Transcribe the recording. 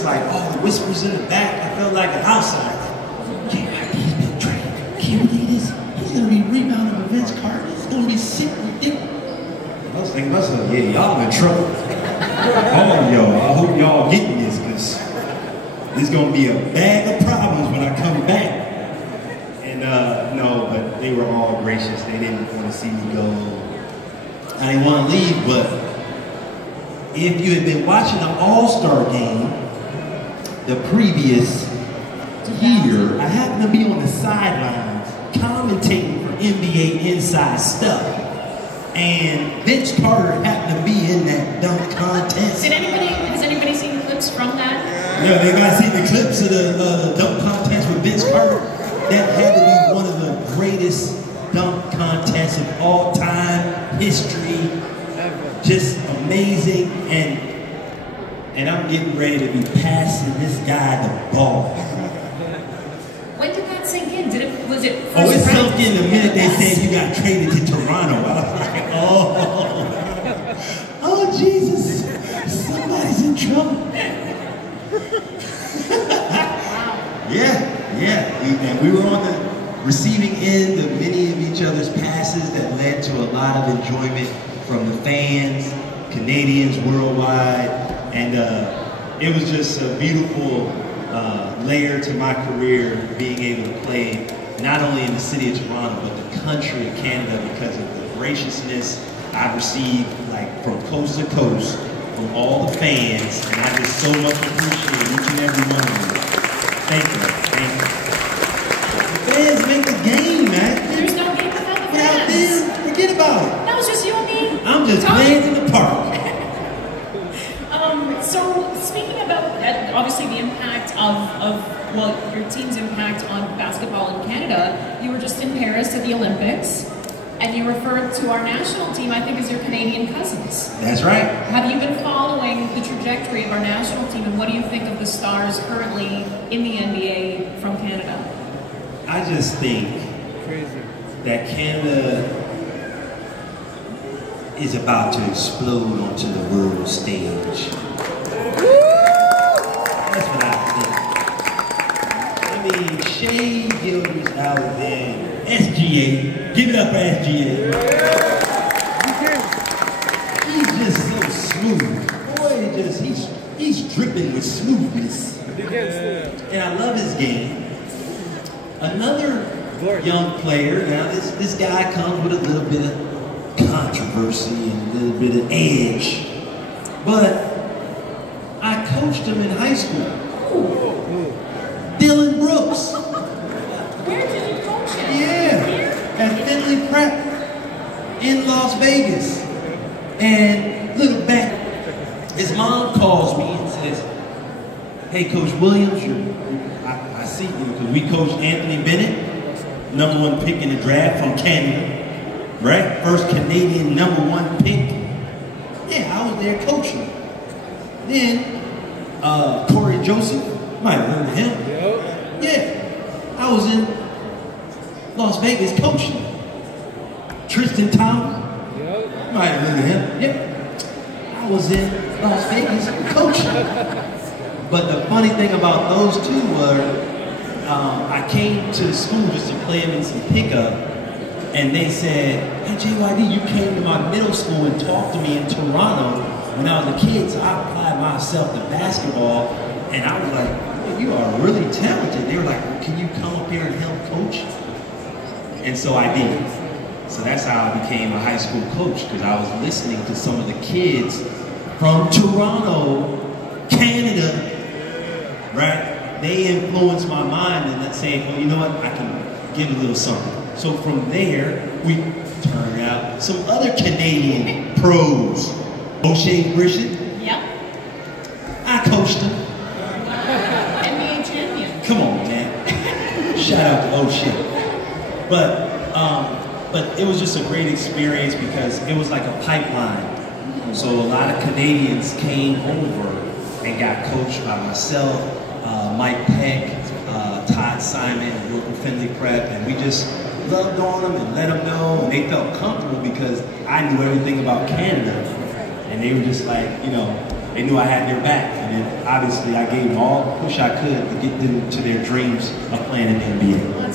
it's like, oh, the whispers in the back. I felt like an outsider. He's been trained. Can't believe this. He's gonna be rebounding with Vince Carter. He's gonna be sick with it. I was thinking to myself, yeah, y'all in trouble. All of y'all, I hope y'all getting this, because there's gonna be a bag of problems when I come back. And no, but they were all gracious. They didn't want to see me go. I didn't want to leave, but if you had been watching the All-Star game the previous year, I happened to be on the sidelines commentating for NBA Inside Stuff. And Vince Carter happened to be in that dunk contest. Has anybody seen clips from that? Yeah, they got to see the clips of the dunk contest with Vince Carter. That had to be one of the greatest dunk contests of all time, history. Just amazing. And I'm getting ready to be passing this guy the ball. When did that sink in? Was it first it sunk practice? in the minute they said you got traded to Toronto. I was like, oh Jesus, somebody's in trouble. Yeah, we were on the receiving end of many of each other's passes that led to a lot of enjoyment from the fans, Canadians worldwide, and it was just a beautiful layer to my career, being able to play not only in the city of Toronto, but the country of Canada, because of the graciousness I've received, like from coast to coast, from all the fans, and I just so much appreciate each and every one of you. Thank you. The fans make the game, man. There's no game without the fans. Without them, forget about it. That was just you and me. I'm just playing in the park. So speaking about obviously the impact of your team's impact on basketball in Canada, you were just in Paris at the Olympics, and you referred to our national team, I think, as your Canadian cousins. That's right. Have you been following the trajectory of our national team, and what do you think of the stars currently in the NBA from Canada? I just think that Canada is about to explode onto the world stage. That's what I think. I mean, Shea Gilgeous-Alexander, SGA, give it up for SGA. He's just so smooth. Boy, he's dripping with smoothness. And I love his game. Another young player, now this guy comes with a little bit of controversy and a little bit of edge, but I coached him in high school. Dylan Brooks. Where did you coach him? Yeah, at Finley Prep in Las Vegas. And look back, his mom calls me and says, "Hey, Coach Williams, I see you, because we coached Anthony Bennett, #1 pick in the draft from Canada, right? First Canadian #1 pick. Yeah, I was there coaching. Then Corey Joseph, might have heard of him. Yeah, I was in Las Vegas coaching. Tristan Thomas, might have heard of him. Yep, I was in Las Vegas coaching. But the funny thing about those two were, I came to the school just to play them in some pickup, and they said, "Hey, JYD, you came to my middle school and talked to me in Toronto when I was a kid, so I applied myself to basketball." And I was like, "You are really talented." They were like, "Well, can you come up here and help coach?" And so I did. So that's how I became a high school coach, because I was listening to some of the kids from Toronto, Canada, right? They influenced my mind, and let's say, well, you know what, I can give a little something. So from there, we turned out some other Canadian pros. O'Shea Brissett. Yep. I coached him. NBA champion. Come on, man. Shout out to O'Shea. But it was just a great experience, because it was like a pipeline. So a lot of Canadians came over and got coached by myself, Mike Peck, Todd Simon, who worked with Finley Prep, and we just loved on them and let them know, and they felt comfortable because I knew everything about Canada, and they were just like, you know, they knew I had their back. And obviously, I gave them all the push I could to get them to their dreams of playing in the NBA.